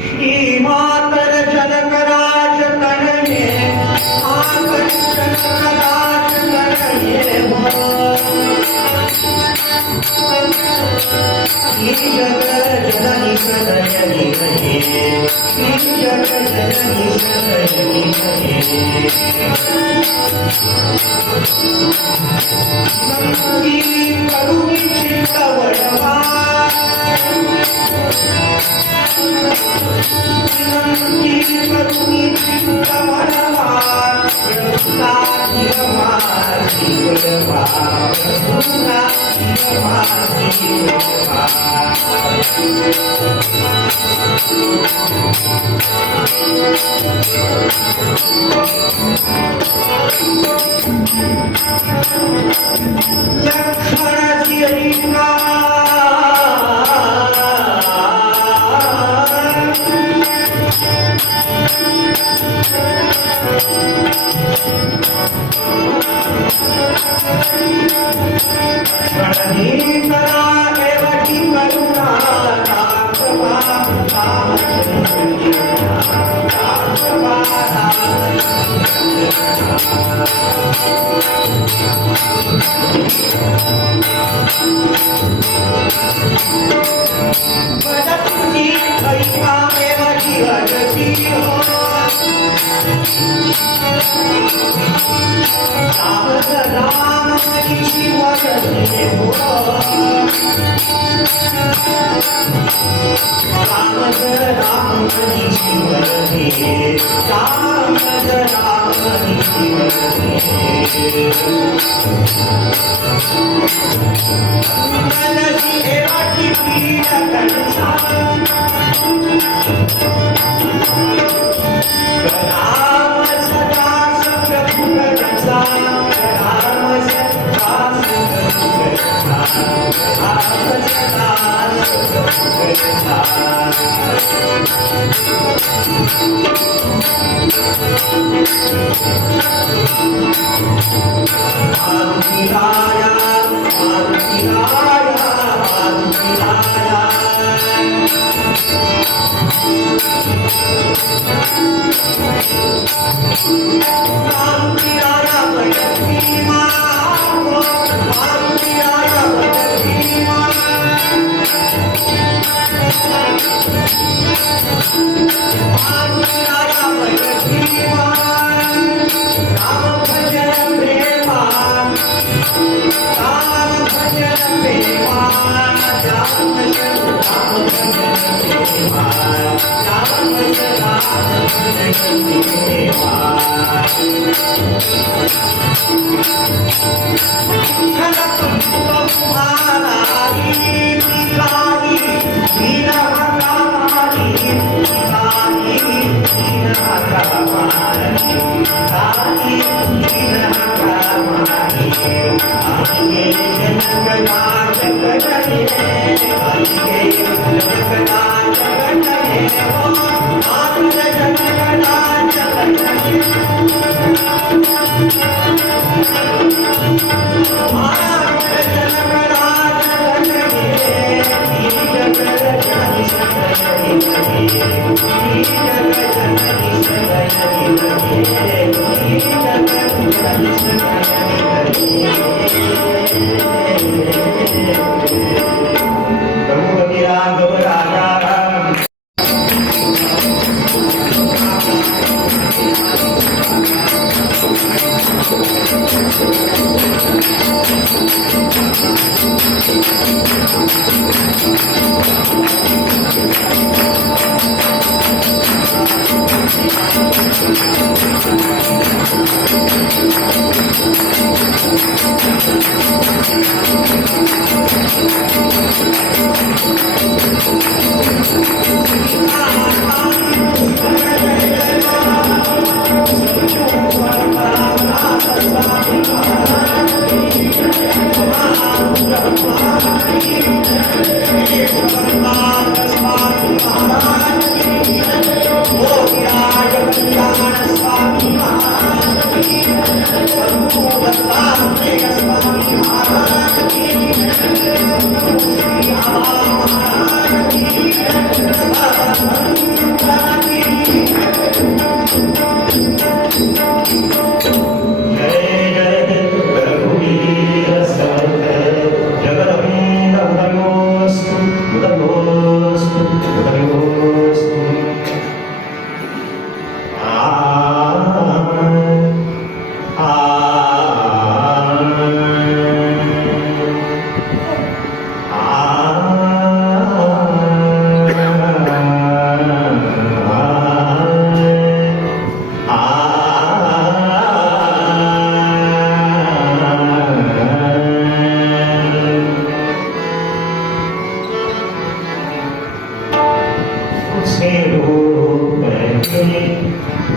श्रीमातर जनकराज तनये आकर्षण कलाज तनये श्री जग जननी सदयनि कहे श्री जग जननी सदयनि कहे नंदी करुणी चित्तवडवा नंदी करुणी चित्तवडवा प्रभुना जीवमा प्रभुना जीवमा लक्षणाची ऐका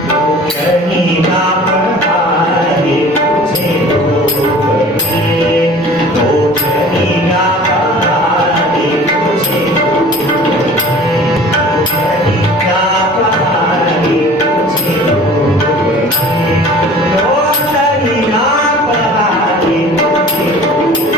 लोचनी ना पहारे तुझे डोळे लोचनी ना पहारे तुझे डोळे लोचनी ना पहारे तुझे डोळे लोचनी ना पहारे तुझे डोळे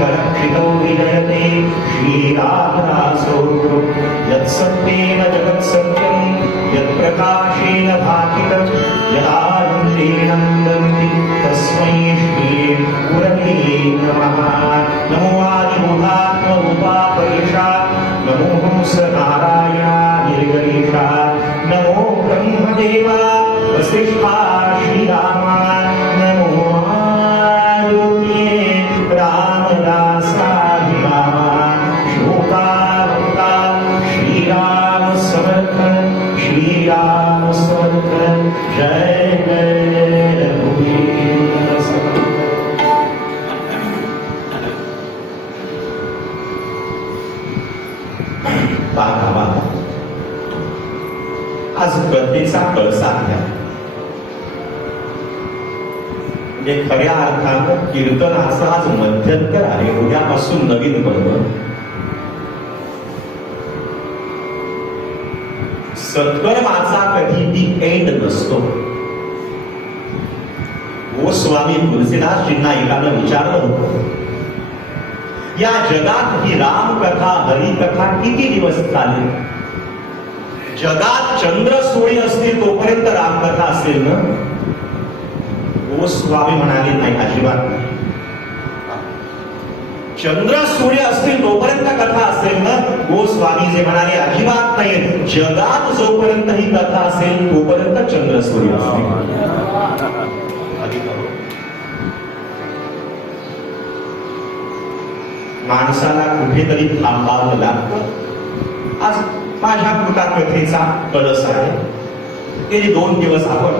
कलक्षितो विजयते श्रीरामदासो यत्सत्येन जगत्सत्यं यत्प्रकाशेन भातितं यदानन्देन नन्दन्ति तस्मै श्री गुरवे नमः। नमो आदिमूलात्मरूपापरेशा नमो हंस नारायणा निर्गणेशा नमो ब्रह्मदेवा वसिष्ठा श्रीरामा नमो आरुण्ये रामदासाभिरामा शोकावता श्रीराम समर्थ जय जय रघुवीर समर्थ। आज गद्देचा कळसा आहे म्हणजे खऱ्या अर्थानं कीर्तनाचा आज मध्यंतर आहे। उद्यापासून नवीन पर्व। सत्कर्माचा कधी ती एंड नसतो। गोस्वामी तुलसीदासजींना एकानं विचारलं होतं, या जगात ही रामकथा हरिकथा किती दिवस चालेल? जगात चंद्र सूर्य असतील तोपर्यंत रामकथा असेल ना? गोस्वामी म्हणाले नाही, अजिबात नाही। चंद्र सूर्य असतील तोपर्यंत कथा असेल ना? गोस्वामी जे म्हणाले अजिबात नाही। जगात जोपर्यंत ही कथा असेल तोपर्यंत चंद्र सूर्य असतील। माणसाला कुठेतरी थांबावं लागतं। आज माझ्या कृताकथेचा कळस आहे। गेली 2 दिवस आपण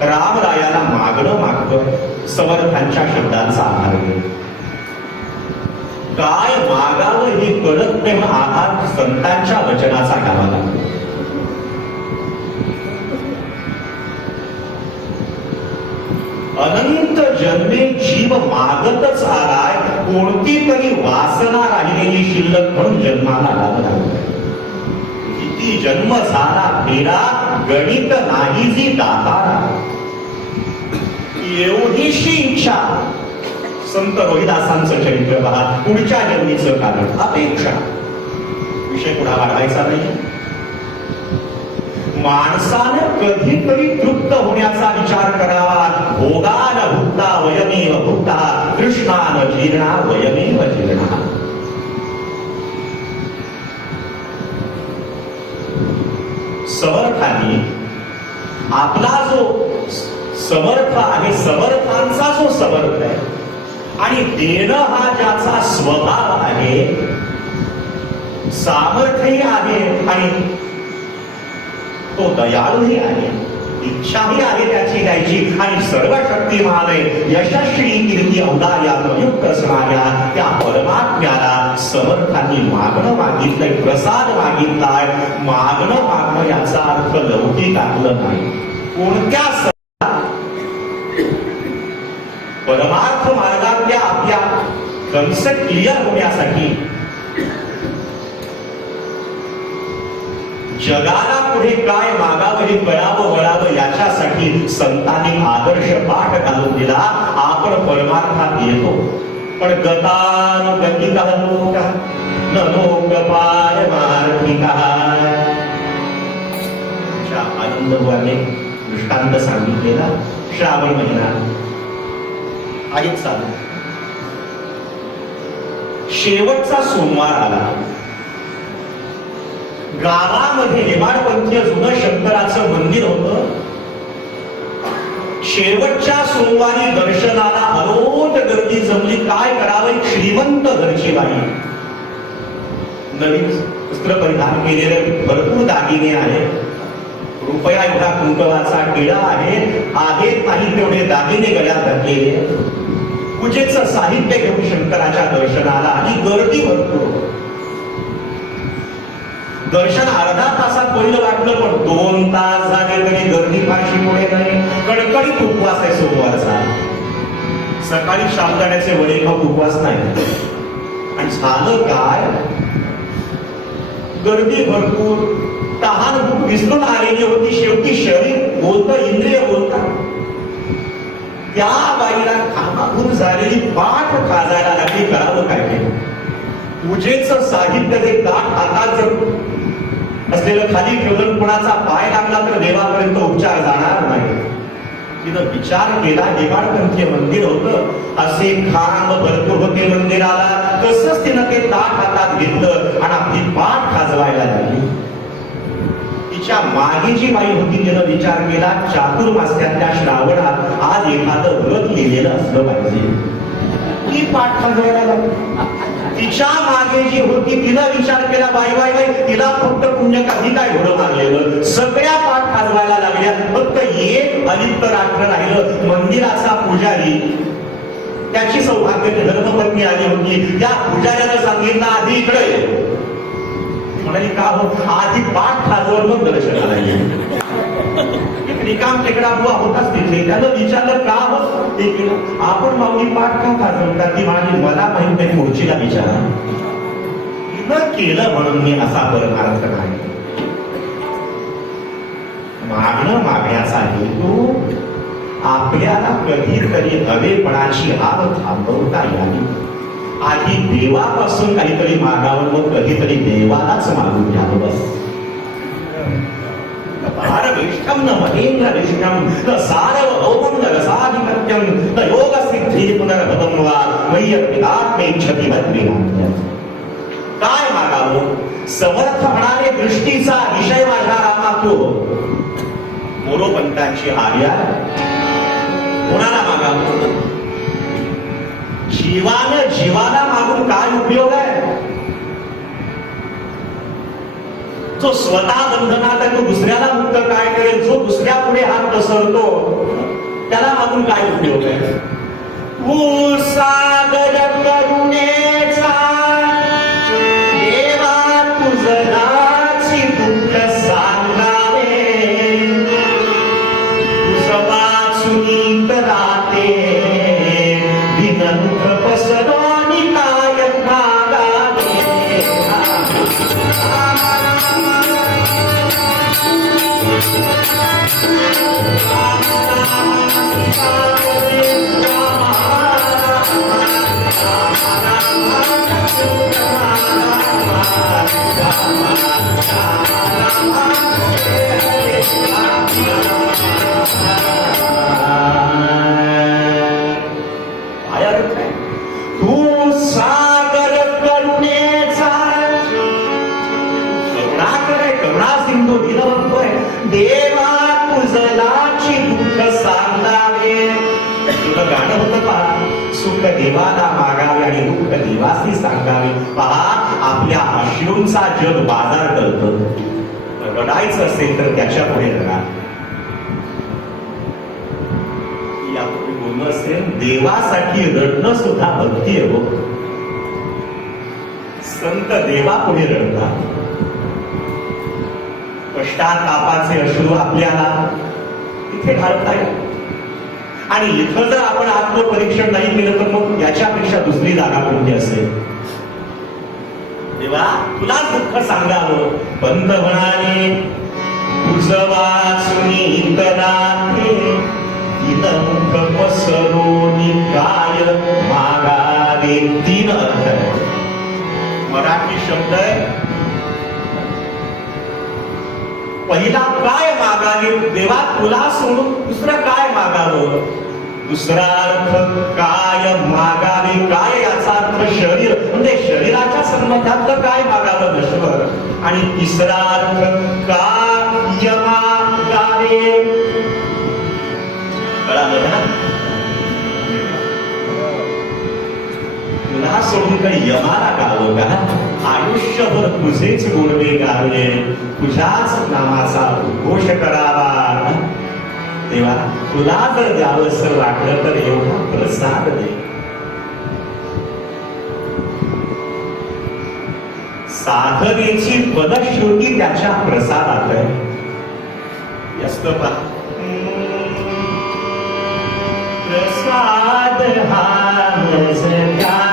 रामरायाला मागणं मागतोय, समर्थांच्या शब्दांचा आधार घेऊन। काय मागावं हे कळत नाही म्हणून आधार संतांच्या वचनाचा घ्यावा लागतो। अनंत जन्मे जीव मागतच आलाय, कोणती तरी वासना राहिलेली शिल्लक म्हणून जन्माला आला। किती जन्म झाला फेरा, गणित नाही जी दातारा। एवढीशी इच्छा संत रोहिदासांचं चरित्र पहा, पुढच्या जन्मीचं कारण अपेक्षा। विषय पुढा वाढवायचा नाही। माणसानं कधीतरी तृप्त होण्याचा विचार करावा। भोगान भुक्ता वयमेव भुक्ता, कृष्णान जीर्णा वयमेव जीर्णा। समर्थांनी आपला जो समर्थ आहे, समर्थांचा जो समर्थ आहे आणि देणं हा ज्याचा स्वभाव आहे, सामर्थ्यही आहे आणि तो दयाळूही आहे, इच्छाही आहे त्याची द्यायची आणि सर्व शक्तिमान आहे। यशस्वी कीर्ती औदार्यानं युक्त असणाऱ्या त्या परमात्म्याला समर्थांनी मागणं मागितलंय, प्रसाद मागितलाय। मागणं मागणं याचा अर्थ लौकिकातलं नाही। कोणत्या परमार्थ मार्गातल्या आपल्या कन्सेप्ट क्लिअर होण्यासाठी जगाला पुढे काय मागावं हे कळावं वळावं याच्यासाठी संतांनी आदर्श पाठ घालून दिला। आपण परमार्थात येतो पण गतानुगतिका लोक न लोक पारमार्थिका। आनंदवाने दृष्टांत सांगितलेला श्रावण महिना आहे चालू, शेवटचा सोमवार आला। गावामध्ये हेमाडपंथीय जुनं शंकराचं मंदिर होतं। शेवटच्या सोमवारी दर्शनाला अरोट गर्दी जमली। काय करावं? श्रीमंत घरची बाई, नवीन वस्त्र परिधान केलेले, भरपूर दागिने आहेत, रुपया एवढा कुंकवाचा टिळा आहे, काही तेवढे दागिने गळ्यात घातलेले, पूजेचं साहित्य घेऊन शंकराच्या दर्शनाला आणि गर्दी भरपूर। दर्शन अर्धा तासात पहिलं वाटलं पण 2 तास झाले तरी गर्दी फारशी पुढे नाही। कडकडीत उपवास आहे सोमवारचा। सकाळी साबुदाण्याचे वडे खाऊन उपवास नाही। आणि झालं काय? गर्दी भरपूर, तहान भूक विसरून आलेली होती। शेवटी शरीर बोलतं, इंद्रिय बोलतात। त्या बाईला कामातून झालेली पाठ खाजायला लागली. करावं काय ते? पूजेचं साहित्य ते ताट हातात जर असलेलं खाली ठेवलं, कोणाचा पाय लागला तर देवापर्यंत उपचार जाणार नाही. तिनं विचार केला, देवाळपंथीय मंदिर होतं, असे खांब भरपूर होते मंदिराला. तसंच तिनं ते ताट हातात घेतलं आणि आपली पाठ खाजवायला लागली. तिच्या मागे जी बाई होती तिनं विचार केला, चातुर्मास्यातल्या श्रावणात आज एखादं व्रत लिहिलेलं असलं पाहिजे. ती पाठ खाजवायला लागली. तिच्या मागे जी होती तिनं विचार केला, बाई बाई बाई, तिला फक्त पुण्य काही काय घडवून आणलेलं. सगळ्या पाठ खाजवायला लागल्या. फक्त एक अलिप्त रात्र राहिलं. मंदिराचा पुजारी, त्याची सौभाग्य धर्मपत्नी आली होती. त्या पुजाऱ्यानं सांगितलं, आधी इकडे म्हणाली. का हो? आधी पाठ खाजवून मग दर्शनाला ये. रिकाम टेकडा बुवा होताच तिथे. त्यानं विचारलं, का हो ते केलं? आपण माऊली पाठ का खाजवतात? ती म्हणाली, मला माहित नाही, पुढचीला विचारा. तिनं केलं म्हणून मी असा परमार्थ नाही. मागणं मागण्याचा हेतू आपल्याला कधीतरी हवेपणाची हाव थांबवता यावी. आधी देवापासून काहीतरी मागावं, मग कधीतरी देवालाच मागून घ्यावं. बस. भारवेष्टम न महेंद्रविष्टम न सार्वभौमं न रसाधिपत्यं न योगसिद्धी पुनर्भवं वा मय्यर्पितात्मेच्छति मद्विनाथ्य. काय मागावं? समर्थ म्हणाले, दृष्टीचा विषय माझ्या रामा तो. मोरोपंतांची आर्या. कोणाला मागावं? जीवानं जीवाला मागून काय उपयोग आहे? जो स्वतः बंधनात आहे तो दुसऱ्याला मुक्त काय करेल? जो दुसऱ्या पुढे हात पसरतो त्याला मागून काय उपयोग आहे? तू सागर करुणेचा देवा तुझनाची दुःख सांगावे. तुझ वाचून राहते विनंत पसरोनी काय मागावे. तू सागर करुणेचा करुणाकडे करुणा सिंधू दिलं म्हणतोय. देवा तुझलाची दुःख सांगावे. तुला गाणं होतं पहा, सुख देवाला मागावे आणि दुःख देवासी सांगावे. पहा, आपल्या अश्रूंचा जग बाजार करतं. रडायचं असेल तर त्याच्या पुढे रडा. यापुढे बोलणं असेल, देवासाठी रडणं सुद्धा भक्ती आहे. संत देवा पुढे रडतात. पश्चातापाचे अश्रू आपल्याला इथे घालता येईल. आणि इथं जर आपण आत्मपरीक्षण नाही केलं तर मग याच्यापेक्षा दुसरी जागा कोणती असेल? देवा तुला दुःख सांगावं. पंत म्हणाले, तुझ वाचून इतराते मुख पसरोनी काय मागावे. 3 अर्थ आहे. मराठी शब्द आहे. पहिला काय मागावे? देवा तुला सोडून दुसरं काय मागावं? दुसरा अर्थ काय मागावे. काय याचा अर्थ शरीर, म्हणजे शरीराच्या संबंधातलं काय मागावं नश्वर. आणि तिसरा अर्थ काय मागावे. कळालं ना? तुला सोडून काही यमाला गावं का? आयुष्यभर तुझेच गुणवे गावे, तुझ्याच नामाचा उद्घोष करावा. तेव्हा तुला जर द्यावंसं वाटलं तर एवढा प्रसाद दे. साधनेची पदश्रुती त्याच्या प्रसादात आहे. व्यस्त पहा. प्रसाद हा प्रसाद हा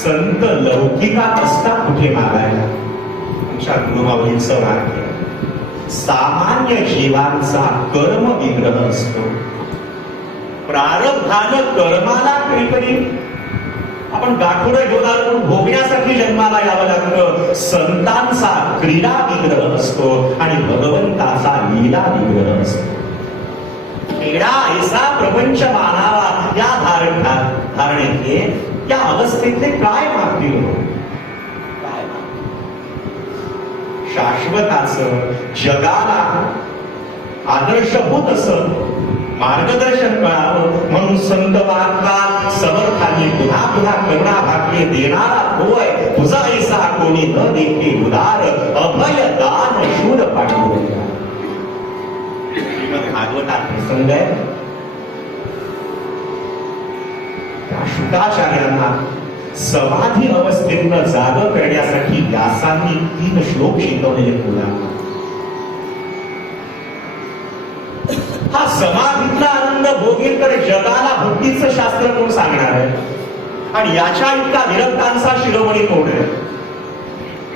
संत लौकिकात असता कुठे मागायला. आमच्या गुरुमाऊलींचं वाक्य, सामान्य जीवांचा कर्म विग्रह असतो. प्रारब्धानं कर्माला कधीतरी आपण गाठोडं घेऊन आलो भोगण्यासाठी जन्माला यावं लागतं. संतांचा क्रीडा विग्रह असतो आणि भगवंताचा लीला विग्रह असतो. क्रीडा ऐसा प्रपंच मानावा या धारणेतले या अवस्थेतले काय मागतील? शाश्वताचं जगाला आदर्शभूत असं मार्गदर्शन कळावं म्हणून संत वाक्यात समर्थांनी पुन्हा पुन्हा करुणा भाकरी देणारा होय तुझा ऐसा कोणी न देखे उदार अभय दान शूर पाठवूया. भागवतात प्रसंग आहे. शुकाचार्यांना समाधी अवस्थेतनं जाग करण्यासाठी व्यासांनी 3 श्लोक शिकवलेले मुलांना. हा समाधीतला आनंद भोगेल तर जगाला भक्तीचं शास्त्र कोण सांगणार आहे? आणि याच्या इतका विरक्तांचा शिरोमणी कोण आहे?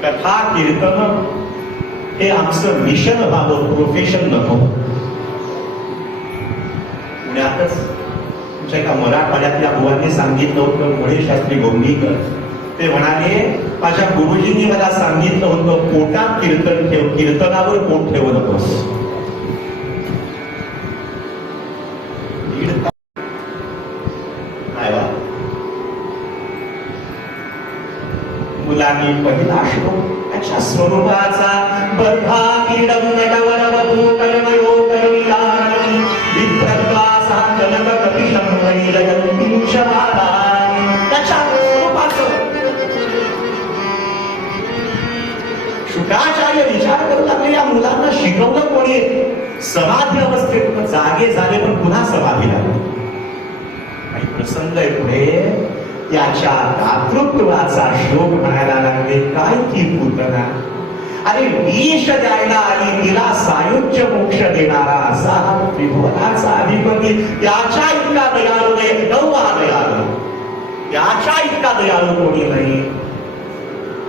कथा कीर्तन हे आमचं मिशन व्हावं, प्रोफेशन नको. पुण्यातच एका मराठवाड्यातल्या बुवांनी सांगितलं होतं, मुळे शास्त्री गोंगीकर, ते म्हणाले माझ्या गुरुजींनी मला सांगितलं होतं पोटात कीर्तन ठेव, कीर्तनावर पोट ठेवू नकोस. मुलांनी पहिला श्लोक त्याच्या स्वरूपाचा बर्धा किडम नटवर वपू कर्मयो करुणिलान विप्रत्वासा जनक कपिशं वैरयन्तीं शमालान. त्याच्या स्वरूपाचं शुकाचार्य विचार करू लागले या मुलांना शिकवलं कोणी? समाधी अवस्थेत जागे झाले पण पुन्हा समाधीला. आणि प्रसंग आहे पुढे त्याच्या दातृत्वाचा श्लोक म्हणायला लागले. काय ती पूतना, अरे विष द्यायला आली तिला सायुज्य मोक्ष देणारा असा हा त्रिभुवनाचा अधिपती, त्याच्या इतका दयाळू नाही, नववा दयाळू, त्याच्या इतका दयाळू कोणी नाही.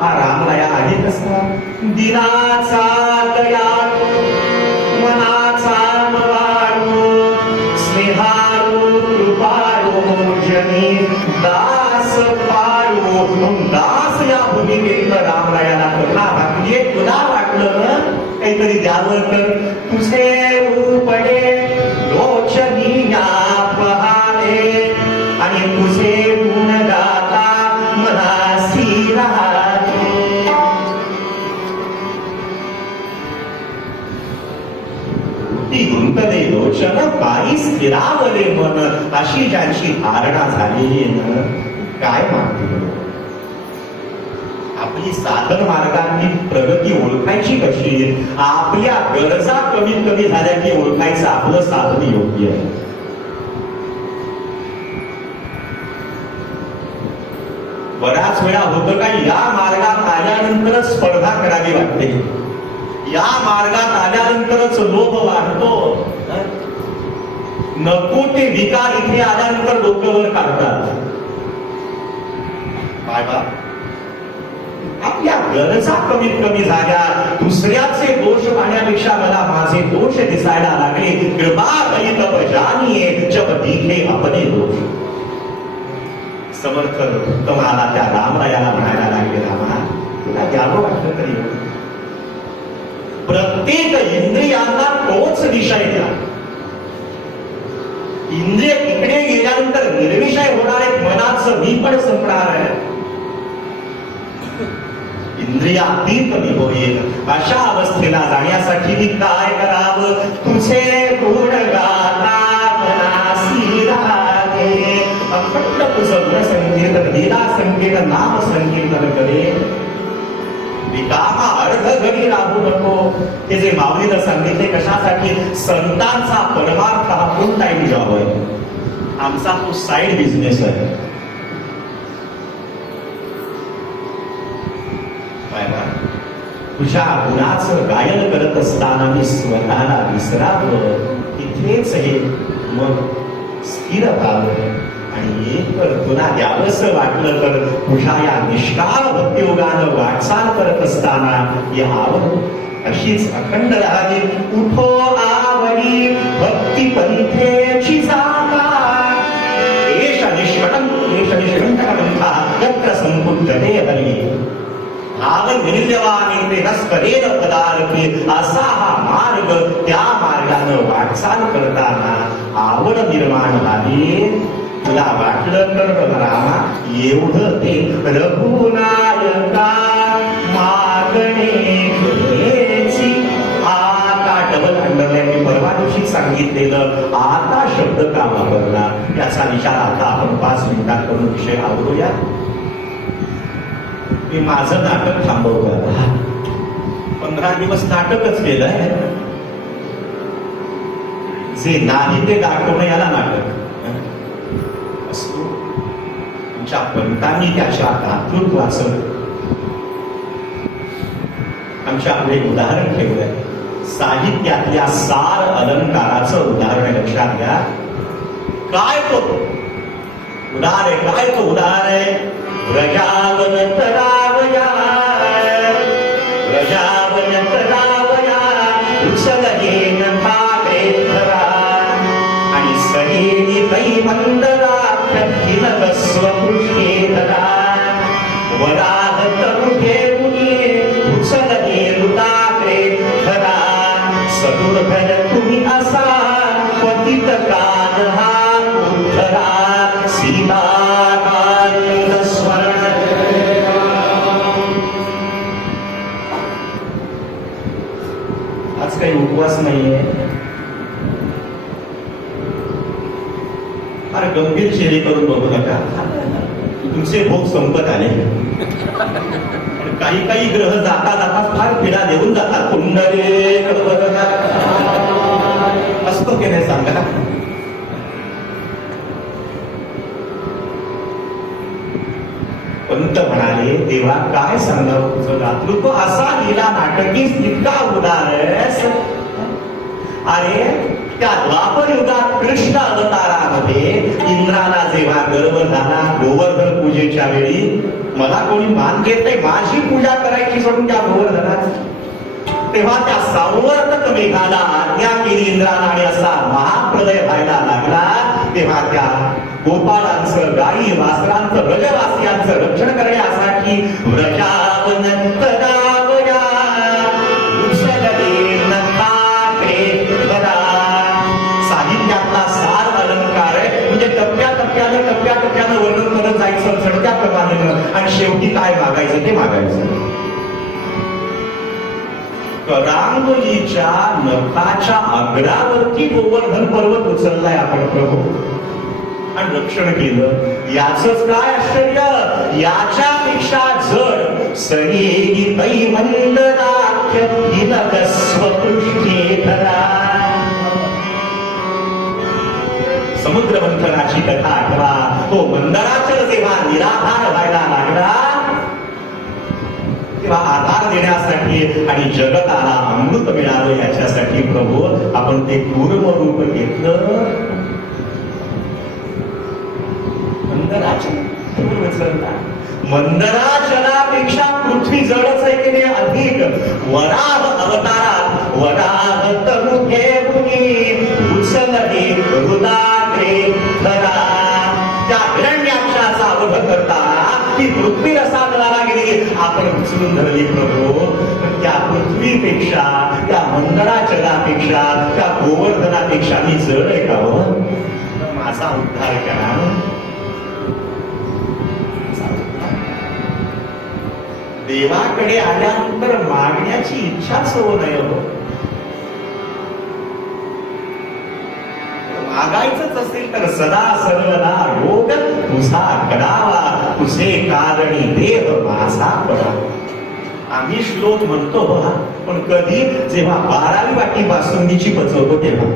हा रामलया आहे कसा? दिनाचा दयाळू, मनाचा मवाळू, स्नेहाळू, कृपाळू, जनी दास पाळू. दास या भूमिकेतनं रामरायाला करुणा भागली. तुला वाटलं ना काहीतरी द्यावं तर तुझे रूपडे लोचनीया पहावे आणि तुझे गुण गाता मनासी राहते. गुंतले लोचन काही स्थिरावले मन, अशी ज्यांची धारणा झालेली न काय मागते? आपली साधन मार्गातली प्रगती ओळखायची कशी? आपल्या गरजा कमीत कमी झाल्या की ओळखायचं आपलं साधन योग्य आहे. बऱ्याच वेळा होतं का या मार्गात आल्यानंतर स्पर्धा करावी वाटते. या मार्गात आल्यानंतरच लोभ वाढतो. नको ते विकार इथे आल्यानंतर डोक्यावर काढतात. बाबा आपल्या गरजा कमीत कमी झाल्या, दुसऱ्याचे दोष पाहण्यापेक्षा मला माझे दोष दिसायला लागले. कृपा करीत जाणीये जब दिखे अपने दोष. समर्थ तुम्हाला त्या रामरायाला म्हणायला लागले, रामा तुला द्यावं वाटलं तरी प्रत्येक इंद्रियांना तोच विषय द्या. इंद्रिय इकडे गेल्यानंतर निर्विषय होणार आहे, मनाचं मी पण संपणार आहे. इंद्रियातीत मी होईल. अशा अवस्थेला जाण्यासाठी मी काय करावं? तुझे गुण गाता मनासी रागे. अखंड तुझं गुण संकीर्तन, लीला संकीर्तन, नाम संकीर्तन करे. रिकामा अर्ध घडी राहू नको. हे जे माऊलीनं सांगितले कशासाठी? संतांचा परमार्थ हा फुल टाइम जॉब आहे, आमचा तो साइड बिझनेस आहे. तुझ्या गुणाचं गायन करत असताना मी स्वतःला विसरावं, इथेच हे मग स्थिर व्हावं. आणि एक तर तुला द्यावंसं वाटलं तर तुझ्या या निष्काळ भक्तियोगानं वाटचाल करत असताना यावं अशीच अखंड राहावी. उठो आवडी भक्ती पंथेची जागा. एष निष्कंटक पंथा यत्र संकुद्धते हरी. भाव निर्जवान ते नस्करेल पदार्थी. असा हा मार्ग, त्या मार्गानं वाटचाल करताना आवड निर्माण व्हावी. तुला वाटलं तर रामा एवढं ते रघुनायका मागणे घ्यायची. आता डबल अंडरलाईन मी परवा दिवशी सांगितलेलं आता शब्द का वापरला याचा विचार आता आपण 5 मिनिटात करून विषय आवरूया. मी माझं नाटक थांबवलं. 15 दिवस नाटकच केलंय. जे नाही ते दाखवणं याला नाटक असतो. तुमच्या पंतांनी त्याच्या दातृत्वाचं आमच्या पुढे उदाहरण ठेवलंय. साहित्यातल्या सार अलंकाराचं उदाहरण लक्षात घ्या. काय तो उदाहरण आहे? काय तो उदाहरण आहे? व्रजावन तरावया, व्रजावन तरावया उचलयेन भागे धरा. आणि सगेनी तै मंदरा किनक स्वपृष्ठे धरा. वराह तरुठे मुनिये उचलये रुदाग्रे धरा. सदुर्भय तुम्ही असा पतित कान हा उद्धरा. सीता आज काही उपवास नाहीये. फार गंभीर चेहरे करून बघू नका. तुमचे भोग संपत आले. काही काही ग्रह जाता जाता फार पीडा देऊन जातात. कुंडले असतो की नाही सांगा. पंत म्हणाले तेव्हा काय सांगावं तुझं दातृत्व. असा लीला नाटकीस इतका उदार आहेस. अरे त्या द्वापर युगात कृष्ण अवतारामध्ये इंद्राला जेव्हा गर्भ झाला गोवर्धन पूजेच्या वेळी, मला कोणी मान देत नाही, माझी पूजा करायची सोडून त्या गोवर्धनाची. तेव्हा त्या संवर्तक मेघाला आज्ञा केली इंद्राला आणि असा महाप्रलय व्हायला लागला. तेव्हा त्या गोपाळांचं, गाई वासरांचं, व्रजवासियांचं रक्षण करण्यासाठी व्रजावन तरावया उचलयेन भागे धरा. साहित्यातला सार अलंकार आहे. म्हणजे टप्प्याटप्प्यानं वर्णन करत जायचं चढत्या क्रमाने आणि शेवटी काय मागायचं ते मागायचं. करांगलीच्या नखाच्या अग्रावरती गोवर्धन पर्वत उचललाय आपण प्रभू आणि रक्षण केलं. याचंच काय आश्चर्य. याच्यापेक्षा जड सगळी तै मंदराख्य किनक स्वपृष्ठे धरा. समुद्र मंथनाची कथा आठवा. तो मंदराचल जेव्हा निराधार व्हायला लागला तेव्हा आधार देण्यासाठी आणि जगताला अमृत मिळावं याच्यासाठी प्रभू आपण ते कूर्म रूप घेतलं. मंदराचलापेक्षा पृथ्वी जडच आहे की नाही अधिक. वराह अवतारात वराह तनु घेऊनी उचलली हृदाग्रे धरा. त्या हिरण्याक्षाचा वध करताना ती पृथ्वी रसातलाला गेली, आपण उचलून धरली प्रभू. त्या पृथ्वीपेक्षा त्या मंदराचलापेक्षा त्या गोवर्धनापेक्षा मी जड आहे का हो? माझा उद्धार करा. देवाकडे आल्यानंतर मागण्याची इच्छाच होऊ नये हो. मागायचंच असेल तर सदा सर्वदा योग तुझा करावा, तुझे कारणी देव माझा पडा. आम्ही श्लोक म्हणतो बघा, पण कधी जेव्हा 12वी वाटी बासुंदीची पचवतो तेव्हा.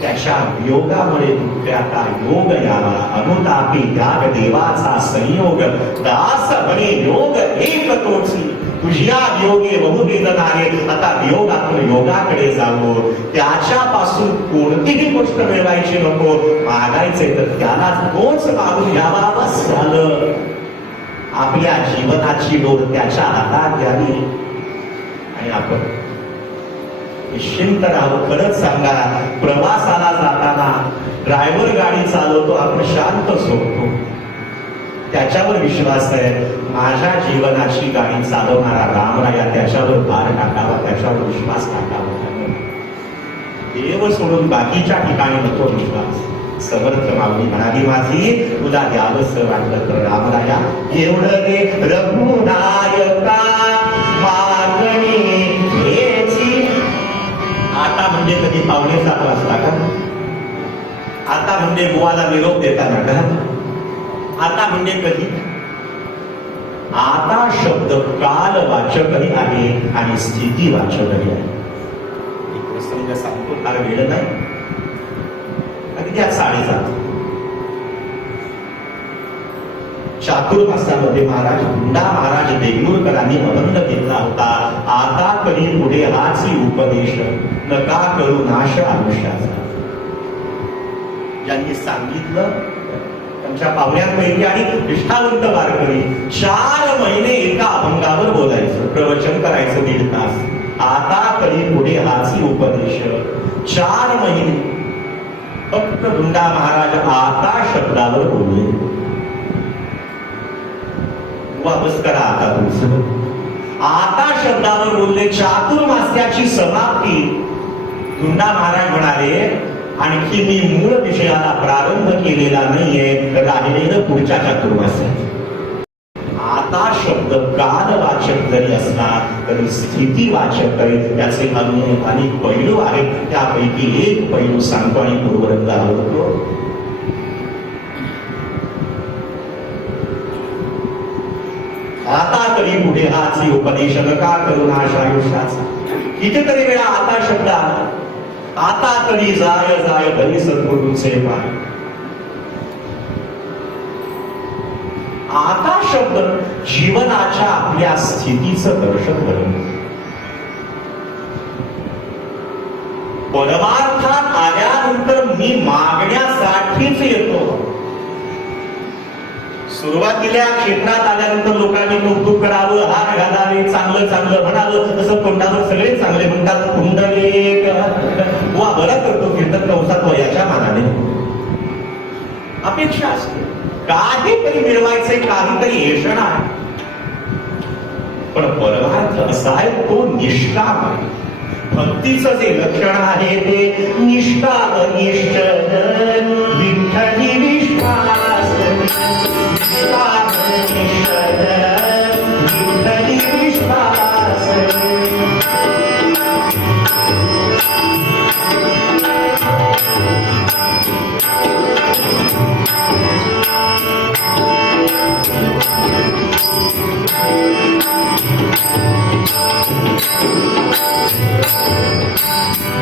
त्याच्या योगामुळे दुःखाचा योग यावा, अनुतापी त्याग देवाचा संयोग. दास म्हणे योग एक तोची, तुझ्या योगे बहुवेदनाने. आता वियोगातून योगाकडे जावो. त्याच्यापासून कोणतीही गोष्ट मिळवायची नको, मागायचे तर त्याला तोच मागून घ्यावा. बस झालं. आपल्या जीवनाची डोर त्याच्या हातात द्यावी आणि आपण निश्चिंत राहावं. खरंच सांगा, प्रवासाला जाताना ड्रायव्हर गाडी चालवतो, आपण शांत झोपतो, त्याच्यावर विश्वास आहे. माझ्या जीवनाची गाडी चालवणारा रामराया त्याच्यावर भार टाकावा, त्याच्यावर विश्वास टाकावा. देव सोडून बाकीच्या ठिकाणी नको विश्वास. समर्थ माऊली म्हणाली, माझी तुला द्यावंसं वाटलं तर रामराया एवढं दे रघुनायका मागणी घ्यायची. आता म्हणजे कधी पावणे 7 वाजता का? आता म्हणजे बुवाला निरोप देताना का? आता म्हणजे कधी? आता शब्द कालवाचकही आहे आणि स्थितीवाचकही आहे. एक प्रसंग सांगतो, फार वेळ नाही, अगदी त्या 7:30 चातुर्मासामध्ये महाराज हुंडा महाराज देगलूरकरांनी अबंध घेतला होता. आता कधी पुढे हाची उपदेश, नका करू नाश आयुष्याचा. ज्यांनी सांगितलं त्यांच्या पाहुण्यांपैकी आणि निष्ठावंत वारकरी 4 महिने एका अभंगावर बोलायचं, प्रवचन करायचं 1.5 तास. आता कधी पुढे हाची उपदेश. 4 महिने फक्त हुंडा महाराज आता शब्दावर बोलले. वापस करा आता तुमचं. आता शब्दावर बोलले. चातुर्मास्याची समाप्ती. हुंडा महाराज म्हणाले, आणखी मी मूळ विषयाला प्रारंभ केलेला नाहीये, राहिलेलं पुढच्या चातुर्मास्यात. आता शब्द कालवाचक जरी असला तरी स्थितीवाचक आहे. त्याचे अनेक पैलू आहेत. त्यापैकी एक पैलू सांगतो आणि पूर्वरंग आवडतो. आता तरी पुढे हाची उपदेश, नका करू नाश आयुष्याचा. कितीतरी वेळा आता शब्द आला. आता तरी जाय जाय भरी सद्गुरूंचे पाय. आता शब्द जीवनाच्या आपल्या स्थितीचं दर्शन करतो. परमार्थात आल्यानंतर मी मागण्यासाठीच येतो. सुरुवातीला क्षेत्रात आल्यानंतर लोकांनी कौतुक करावं, हार घालावे, चांगलं चांगलं म्हणावं. तसं तोंडावर सगळे चांगले म्हणतात. कुंडले वा बरा करतो कीर्तन नवसात वयाच्या मानाने. अपेक्षा असते काहीतरी मिळवायचे, काहीतरी येषणा आहे. पण परमार्थ असा आहे तो निष्काम आहे. भक्तीचं जे लक्षण आहे ते निष्काम निष्ठन विठ्ठली विश्वास. निष्काम निष्ठन विठ्ठली विश्वास.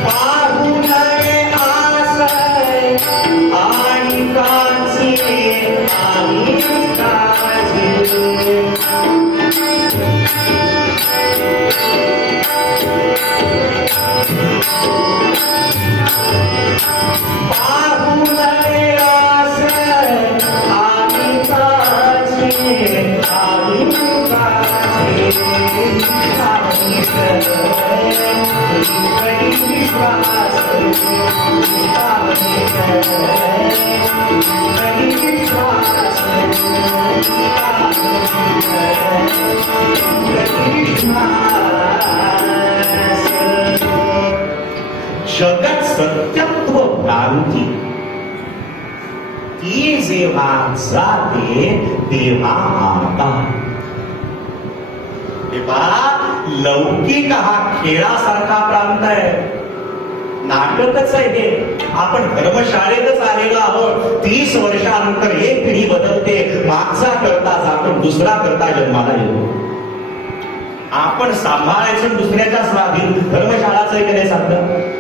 पाहुणे आसय आणि जेव्हा जाते तेव्हा आता. हे पहा, लौकिक हा खेळासारखा प्रांत आहे, नाटकच आहे हे. आपण धर्मशाळेतच आलेलो आहोत. 30 वर्षानंतर एक पिढी बदलते, मागचा करता जातो, दुसरा करता जन्माला येतो. आपण सांभाळायचं दुसऱ्याच्या स्वाधीन. धर्मशाळाच आहे की नाही सांगत.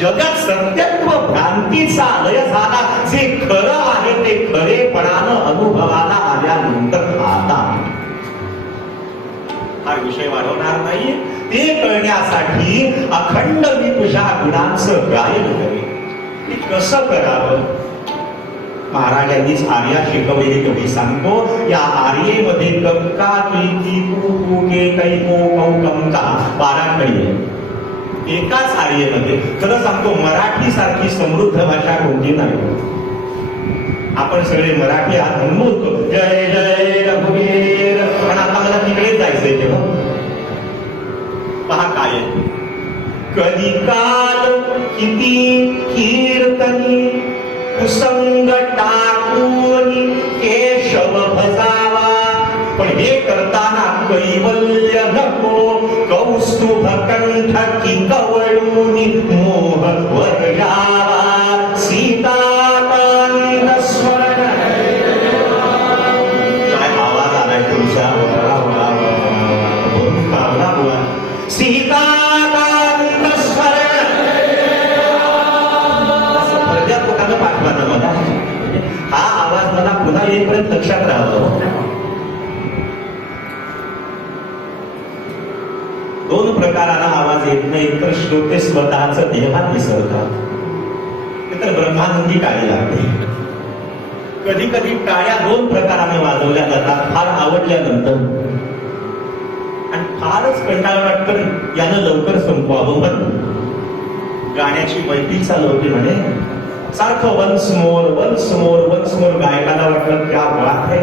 जगात सत्यत्व भ्रांतीचा लय झाला. जे खरं आहे ते खरेपणानं अनुभवाला आल्यानंतर आता हा विषय वाढवणार नाही. ते कळण्यासाठी अखंड मी तुझ्या गुणांचं गायन करेन. ते कसं करावं महाराजांनीच आर्या शिकवलेली कधी सांगतो. या आर्येमध्ये कंका किती कू के कैको कौ कंका 12 कळी आहे एकाच आर्येमध्ये. खरं सांगतो मराठी सारखी समृद्ध भाषा कोणती नाही. आपण सगळे मराठी आहात म्हणून बोलतो जय जय रघुवीर, पण आता मला तिकडेच जायचंय तेव्हा. पहा काय कधी काल किती कीर्तनी कुसंग टाकून केशव भजावा. पण हे करताना कैवल्य नको कौस्तुभ कंठ की कवळून मोह वर्गावा. सीताकांत स्मरण काय आवाज आलाय तुमचा. सीताकांत स्मरण प्रज्ञा पोटानं पाठवा ना मला. हा आवाज मला पुन्हा येईपर्यंत लक्षात राहतो. 2 प्रकारानं आवाज येत नाही. तर श्रोते स्वतःच देहात विसरतात, तर ब्रह्मानंदी टाळी लागते. कधी कधी टाळ्या 2 प्रकाराने वाजवल्या जातात. फार आवडल्यानंतर आणि फारच कंटाळा वाटतं यानं लवकर संपवावं. पण गाण्याची मैत्री चालू होती म्हणे. सारखं once more once more once more. गायकाला वाटलं क्या बात आहे,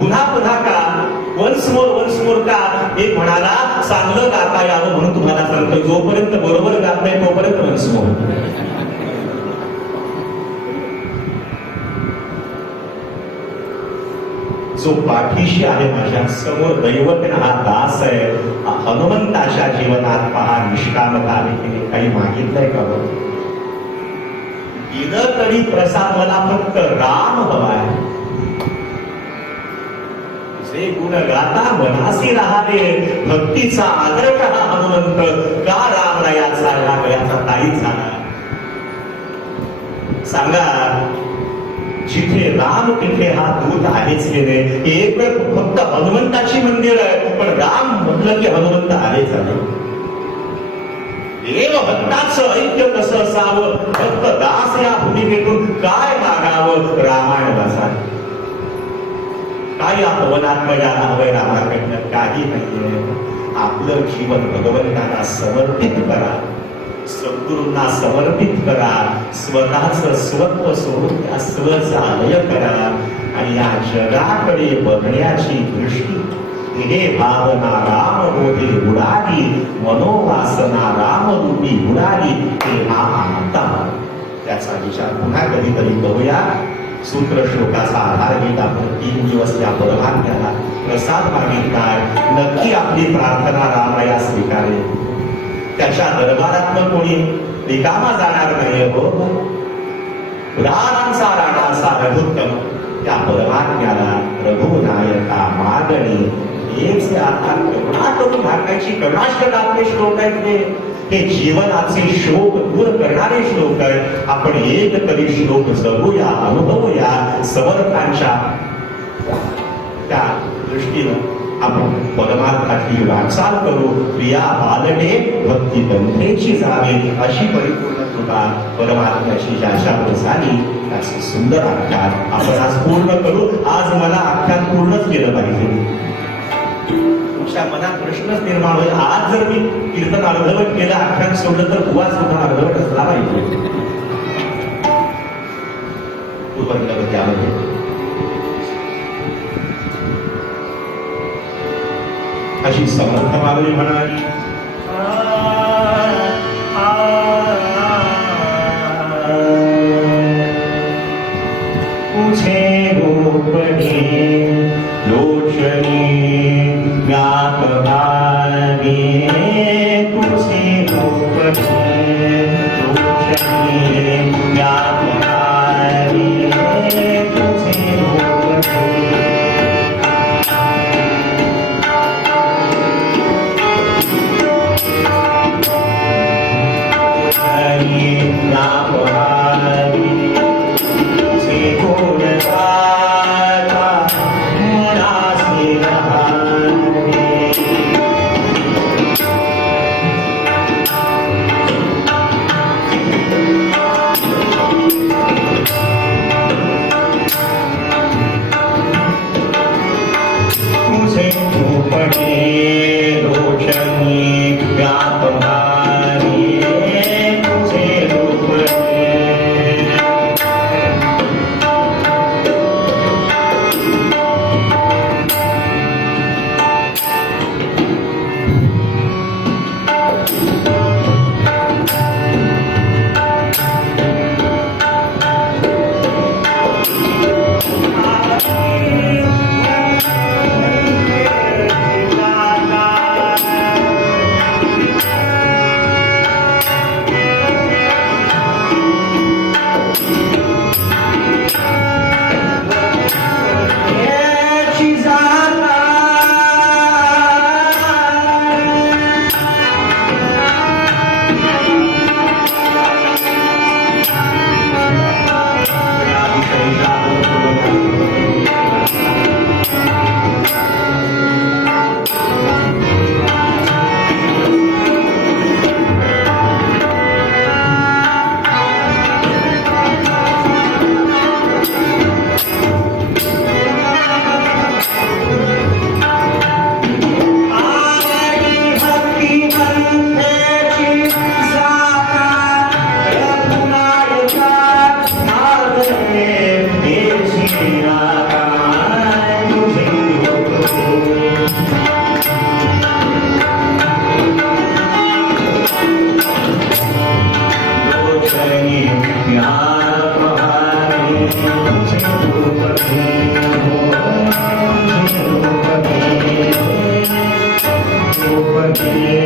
पुन्हा पुन्हा का वन्स मोर का. एक म्हणाला चांगलं गाता यावं म्हणून तुम्हाला सांगतो. जोपर्यंत बरोबर गात नाही तोपर्यंत वन्स मोर. जो पाठीशी आहे माझ्या समोर दैवत हा दास आहे. हनुमंताच्या जीवनात पहा निष्कामता आहे की काही मागितलंय का बघ. दिलं तरी प्रसाद मला फक्त राम हवाय. जे गुण गाता मनासी राहावे. भक्तीचा आदर्श हा हनुमंत का रामरायाचा लागल्याचा काहीच झाला. सांगा जिथे राम तिथे हा दूत आहेच की नाही. एक वेळ फक्त हनुमंताची मंदिर आहे, पण राम म्हटलं की हनुमंत आहेच आहे. देव भक्ताचं ऐक्य कसं असावं. भक्त दास या भूमिकेतून काय मागावं. रामायण वाचा. काय पवनात्मजाला हवंय रामाकडनं. काही नाहीये. आपलं जीवन भगवंताला समर्पित करा, सद्गुरूंना समर्पित करा. स्वतःच स्वत्व सोडून त्या स्वचा लय करा. आणि या जगाकडे बघण्याची दृष्टी हे भावना राम बोधे उडाली. मनोवासना रामरूपी उडाली. तेव्हा आता त्याचा विचार पुन्हा कधीतरी करूया. सूत्र श्लोकाचा आधार घेत आपण 3 दिवस या परभाग्याला प्रसाद मागितलाय. नक्की आपली प्रार्थना रामया स्वीकारेल. त्याच्या दरबारात कोणी रिकामा जाणार नाही. हो राणांचा राणाचा रघुत्तम त्या परमात्म्याला रघुनायका मागणी. हेच आता करुणा करून घालण्याची करुणाष्टकातले श्लोक आहेत. हे जीवनाचे शोक दूर करणारे श्लोक आहेत. आपण एक तरी श्लोक जगूया, अनुभवूया. समर्थांच्या त्या दृष्टीनं आपण परमार्थाची वाटचाल करू. प्रिया बालने भक्ती पंथेची जावे. अशी परिपूर्ण कृपा परमात्म्याची ज्याच्यावर झाली त्याचे सुंदर आख्यान आपण आज पूर्ण करू. आज मला आख्यान पूर्णच केलं पाहिजे. तुमच्या मनात प्रश्नच निर्माण होईल. आज जर मी कीर्तन अर्धवट केलं, आख्यान सोडलं तर बुवा सुद्धा अर्धवट असला पाहिजे. त्यामध्ये अशी समर्थ मागणी म्हणाली. तुझे झोपडे रोशनी व्यापहारी तुझे झोपडे Yeah.